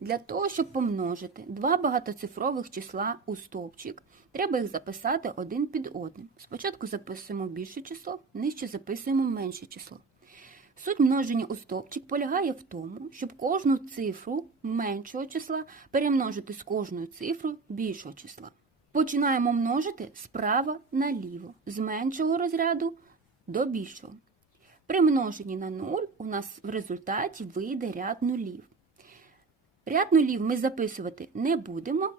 Для того, щоб помножити два багатоцифрових числа у стовпчик, треба їх записати один під одним. Спочатку записуємо більше число, нижче записуємо менше число. Суть множення у стовпчик полягає в тому, щоб кожну цифру меншого числа перемножити з кожною цифрою більшого числа. Починаємо множити справа наліво, з меншого розряду до більшого. При множенні на 0 у нас в результаті вийде ряд нулів. Ряд нулів ми записувати не будемо,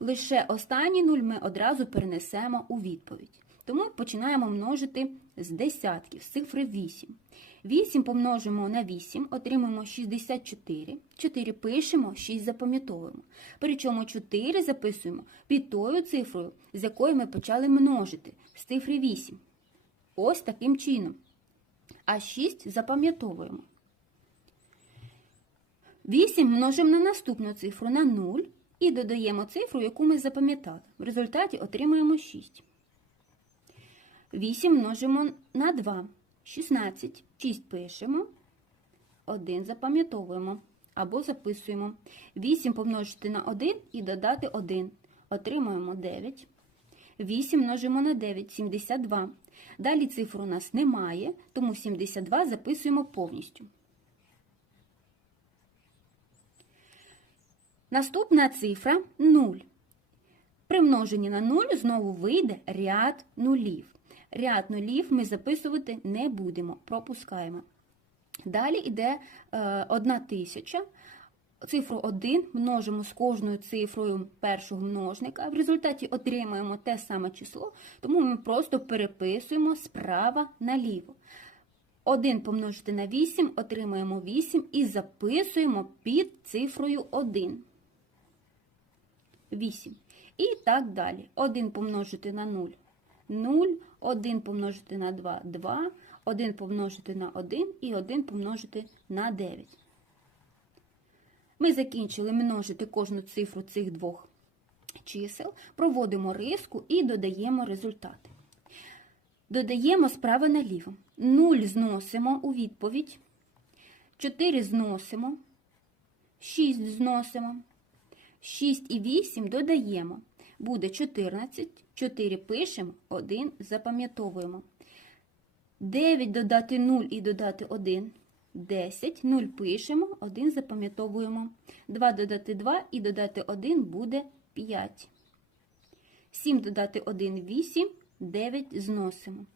лише останній нуль ми одразу перенесемо у відповідь. Тому починаємо множити з десятків, з цифри 8. 8 помножимо на 8, отримаємо 64. 4 пишемо, 6 запам'ятовуємо. Причому 4 записуємо під тою цифрою, з якої ми почали множити, з цифри 8. Ось таким чином. А 6 запам'ятовуємо. 8 множимо на наступну цифру на 0 і додаємо цифру, яку ми запам'ятали. В результаті отримуємо 6. 8 множимо на 2. 16. 6 пишемо. 1 запам'ятовуємо або записуємо. 8 помножити на 1 і додати 1. Отримуємо 9. 8 множимо на 9 72. Далі цифр у нас немає, тому 72 записуємо повністю. Наступна цифра 0. При множенні на 0 знову вийде ряд нулів. Ряд нулів ми записувати не будемо, пропускаємо. Далі йде е, 1 тисяча. Цифру 1 множимо з кожною цифрою першого множника. В результаті отримаємо те саме число, тому ми просто переписуємо справа наліво. 1 помножити на 8, отримаємо 8 і записуємо під цифрою 1. 8. І так далі. 1 помножити на 0 0, 1 помножити на 2 2, 1 помножити на 1 і 1 помножити на 9. Ми закінчили множити кожну цифру цих двох чисел, проводимо риску і додаємо результати. Додаємо справа наліво. 0 зносимо у відповідь, 4 зносимо, 6 зносимо, 6 і 8 додаємо. Буде 14, 4 пишемо, 1 запам'ятовуємо. 9 додати 0 і додати 1 10, 0 пишемо, 1 запам'ятовуємо. 2 додати 2 і додати 1 буде 5. 7 додати 1 8, 9 зносимо.